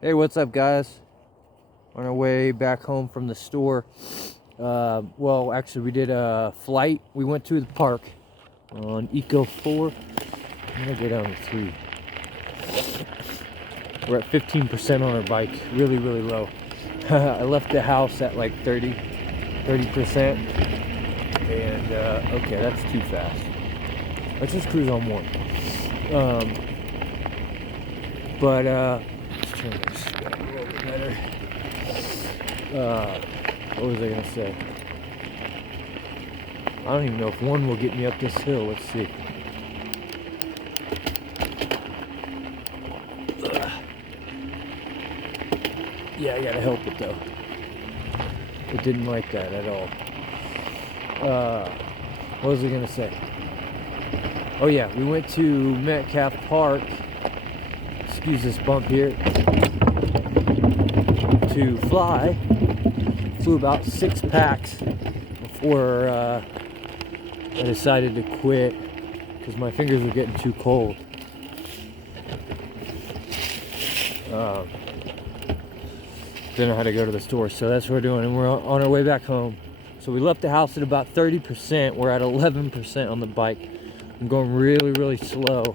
Hey, what's up, guys? On our way back home from the store. Well, actually, we did a flight. We went to the park on Eco 4. I'm gonna go down to 3. We're at 15% on our bike. Really, really low. I left the house at like 30%. And, okay, that's too fast. Let's just cruise on 1. Let's turn this back a little bit better. What was I gonna say? I don't even know if 1 will get me up this hill. Let's see. Yeah, I gotta help it though. It didn't like that at all. What was I gonna say? Oh yeah, we went to Metcalf Park. Excuse this bump here. To fly. Flew about 6 packs before I decided to quit because my fingers were getting too cold. Didn't know how to go to the store, so that's what we're doing, and we're on our way back home. So we left the house at about 30%. We're at 11% on the bike. I'm going really, really slow.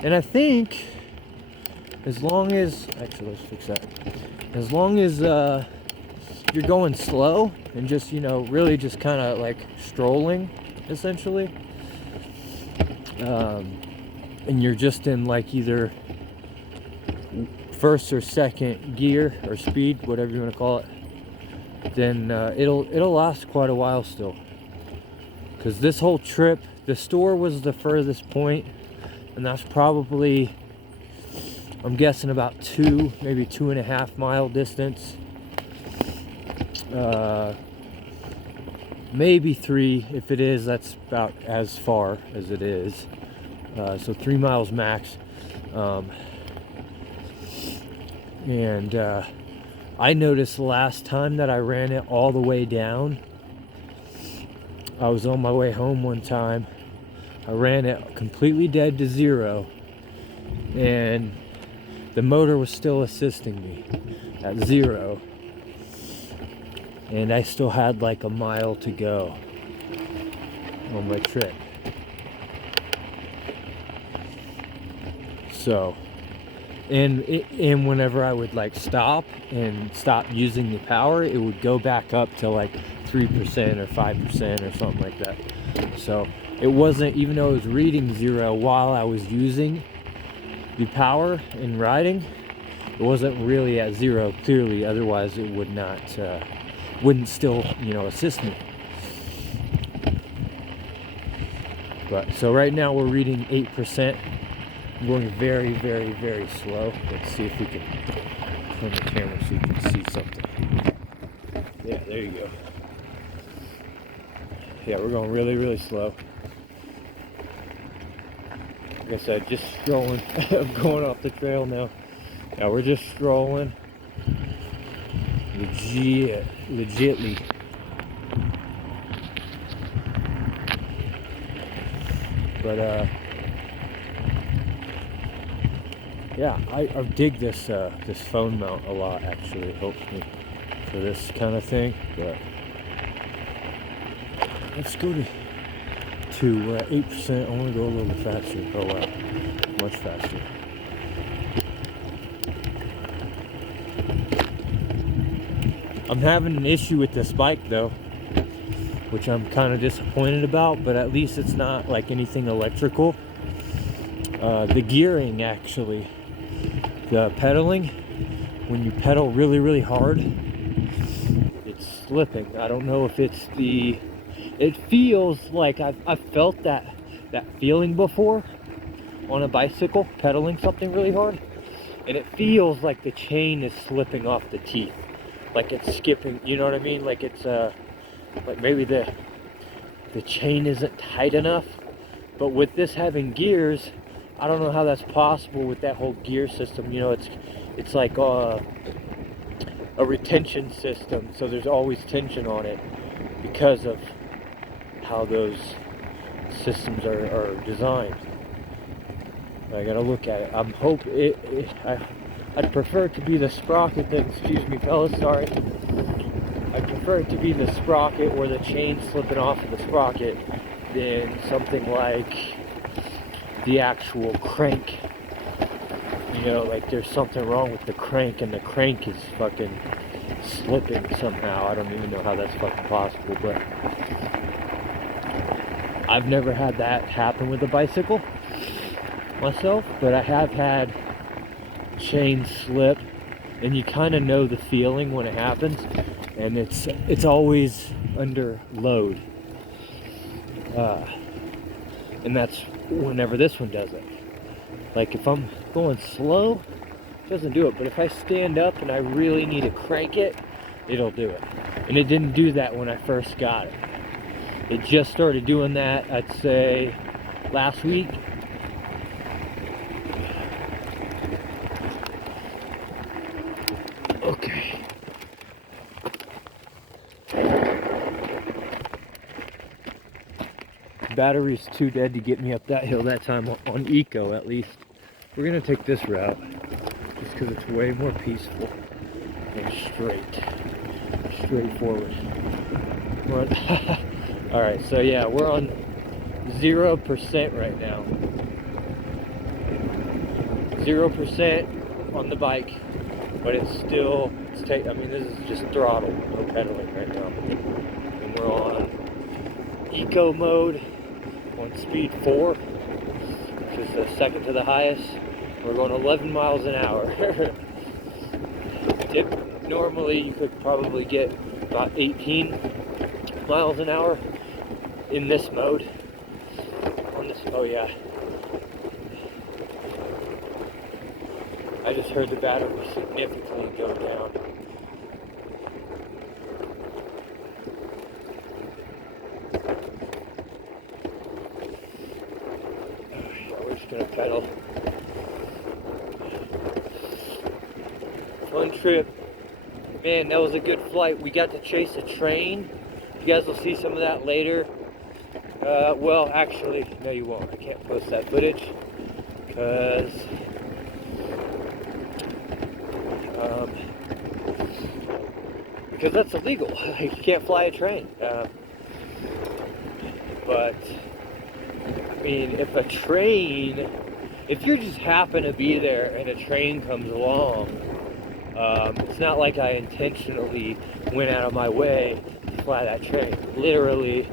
And I think as long as, actually let's fix that. As long as you're going slow and just, really just kind of like strolling, essentially. And you're just in like either first or second gear or speed, whatever you want to call it, then it'll last quite a while still. Because this whole trip, the store was the furthest point, and that's probably, I'm guessing, about 2, maybe 2.5 mile distance. Maybe 3. If it is, that's about as far as it is. So 3 miles max. And I noticed last time that I ran it all the way down. I was on my way home one time. I ran it completely dead to 0, and the motor was still assisting me at 0, and I still had like a mile to go on my trip. So, and whenever I would like stop using the power, it would go back up to like 3% or 5% or something like that. So it wasn't, even though it was reading 0 while I was using the power and riding, it wasn't really at 0 clearly, otherwise it would not wouldn't still assist me. But so right now we're reading 8%. I'm going very, very, very slow. Let's see if we can turn the camera so you can see something. Yeah, there you go. Yeah, we're going really, really slow. Like I said, just strolling. I'm going off the trail now. Yeah, we're just strolling. Legitly. But yeah, I dig this this phone mount a lot. Actually, it helps me for this kind of thing. But let's go to 8%. I want to go a little bit faster. Oh wow, much faster. I'm having an issue with this bike though, which I'm kind of disappointed about, but at least it's not like anything electrical. The gearing, actually, the pedaling, when you pedal really, really hard, it's slipping. I don't know if it's it feels like I've felt that feeling before on a bicycle, pedaling something really hard, and it feels like the chain is slipping off the teeth, like it's skipping, you know what I mean? Like it's like maybe the chain isn't tight enough. But with this having gears, I don't know how that's possible with that whole gear system. It's like a retention system, so there's always tension on it because of how those systems are designed. I gotta look at it. I'd prefer it to be the sprocket than, excuse me fellas, sorry. I'd prefer it to be the sprocket or the chain slipping off of the sprocket than something like the actual crank. You know, like there's something wrong with the crank and the crank is fucking slipping somehow. I don't even know how that's fucking possible, but I've never had that happen with a bicycle myself, but I have had chain slip, and you kind of know the feeling when it happens, and it's always under load, and that's whenever this one does it. Like if I'm going slow, it doesn't do it, but if I stand up and I really need to crank it, it'll do it. And it didn't do that when I first got it. It just started doing that, I'd say, last week. Okay. Battery's too dead to get me up that hill that time on Eco, at least. We're gonna take this route just because it's way more peaceful and straightforward. All right, so yeah, we're on 0% right now. 0% on the bike, but it's still, I mean, this is just throttle, no pedaling right now. And we're on Eco mode on speed 4, which is the second to the highest. We're going 11 miles an hour. Normally you could probably get about 18 miles an hour in this mode. Oh yeah. I just heard the battery significantly go down. We're just gonna pedal. Fun trip. Man, that was a good flight. We got to chase a train. You guys will see some of that later. Well, actually, no you won't. I can't post that footage because that's illegal. You can't fly a train. But I mean, if you just happen to be there and a train comes along, it's not like I intentionally went out of my way to fly that train. Literally,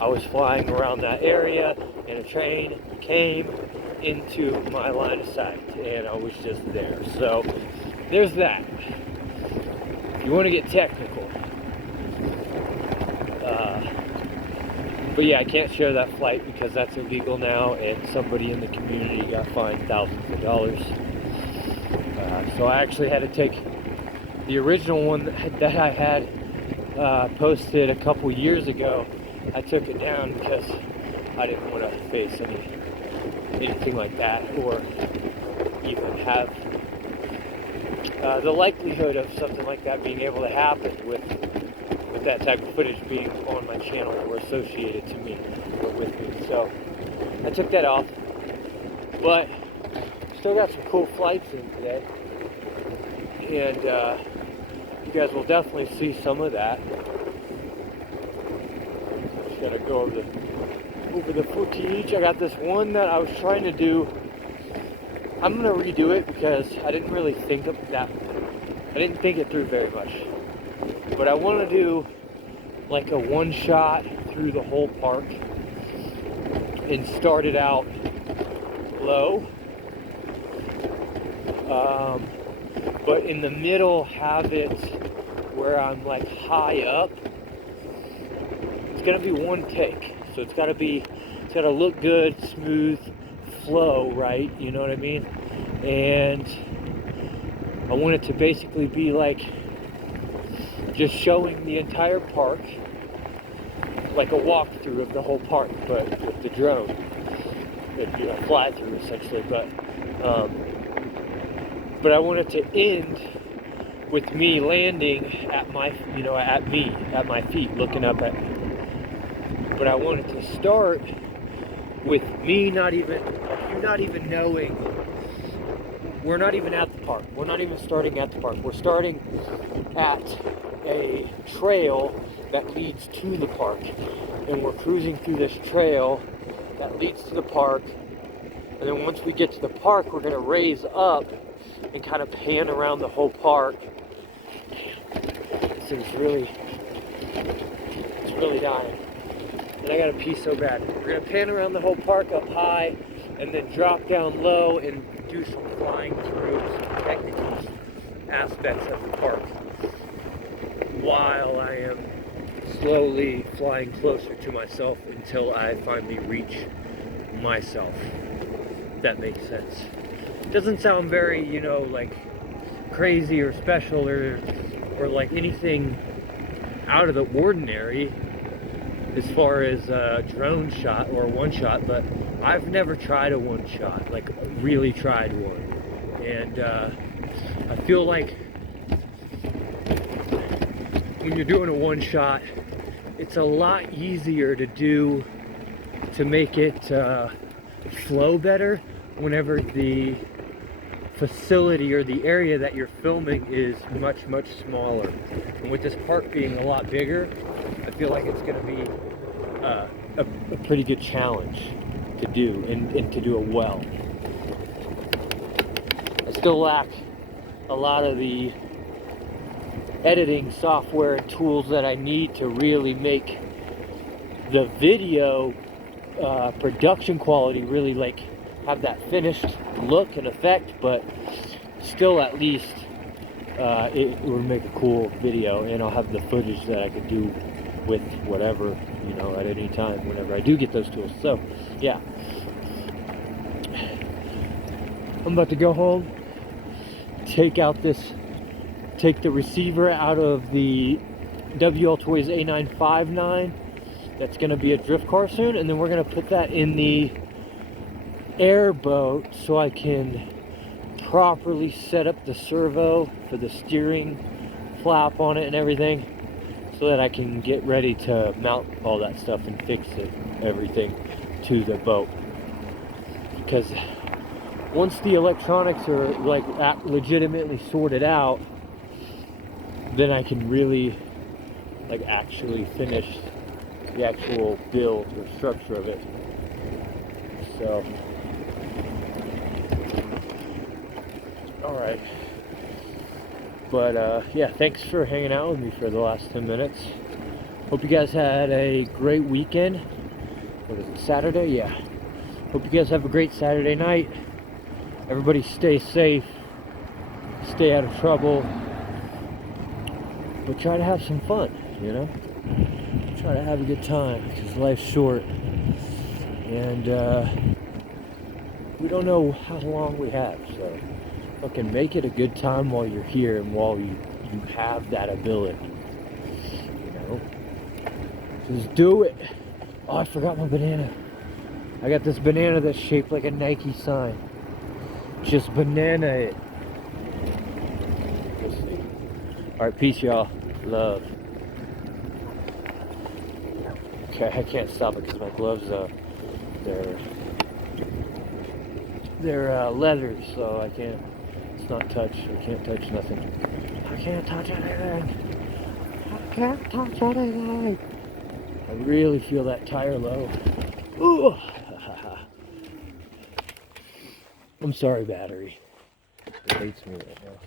I was flying around that area and a train came into my line of sight and I was just there. So there's that. If you want to get technical. But yeah, I can't share that flight because that's illegal now, and somebody in the community got fined thousands of dollars. So I actually had to take the original one that I had posted a couple years ago. I took it down because I didn't want to face anything like that, or even have the likelihood of something like that being able to happen with that type of footage being on my channel or associated to me or with me. So I took that off, but still got some cool flights in today, and you guys will definitely see some of that. Just gotta go over the footage. I got this one that I was trying to do. I'm gonna redo it because I didn't really think of that. I didn't think it through very much. But I want to do like a one shot through the whole park and start it out low. But in the middle have it where I'm like high up. It's gonna be one take. So it's gotta look good, smooth, flow, right? You know what I mean? And I want it to basically be like just showing the entire park, like a walkthrough of the whole park, but with the drone. It'd be a fly through essentially, but I want it to end with me landing at my feet, looking up at me. But I want it to start with me not even knowing we're not even at the park. We're not even starting at the park. We're starting at a trail that leads to the park. And we're cruising through this trail that leads to the park. And then once we get to the park, we're gonna raise up and kind of pan around the whole park. This thing's really, it's really dying. And I gotta pee so bad. We're gonna pan around the whole park up high and then drop down low and do some flying through some technical aspects of the park while I am slowly flying closer to myself until I finally reach myself. If that makes sense. It doesn't sound very, you know, like crazy or special or like anything out of the ordinary as far as a drone shot or a one shot, but I've never tried a one shot, like really tried one. And I feel like when you're doing a one shot, it's a lot easier to do, to make it flow better whenever the facility or the area that you're filming is much smaller. And with this park being a lot bigger, I feel like it's going to be a pretty good challenge to do and to do it well. I still lack a lot of the editing software and tools that I need to really make the video production quality really like have that finished look and effect, but still at least it would make a cool video, and I'll have the footage that I could do with whatever, you know, at any time whenever I do get those tools. So yeah, I'm about to go home, take the receiver out of the WL Toys A959 that's going to be a drift car soon, and then we're going to put that in the airboat so I can properly set up the servo for the steering flap on it and everything, so that I can get ready to mount all that stuff and fix everything to the boat. Because once the electronics are like legitimately sorted out, then I can really like actually finish the actual build or structure of it. So alright, but yeah, thanks for hanging out with me for the last 10 minutes. Hope you guys had a great weekend. What is it, Saturday? Yeah, hope you guys have a great Saturday night. Everybody stay safe, stay out of trouble, but try to have some fun, you know? Try to have a good time, because life's short, and we don't know how long we have, so fucking make it a good time while you're here and while you have that ability, you know? Just do it. Oh, I forgot my banana. I got this banana that's shaped like a Nike sign. Just banana it. Let's see. Alright, peace, y'all. Love. Okay, I can't stop it because my gloves, they're leather, so I can't, it's not touch, I can't touch nothing. I can't touch anything. I can't touch anything. I really feel that tire low. Ooh. I'm sorry, battery. It hates me right now.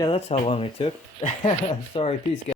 Yeah, that's how long it took. Sorry, peace, guys.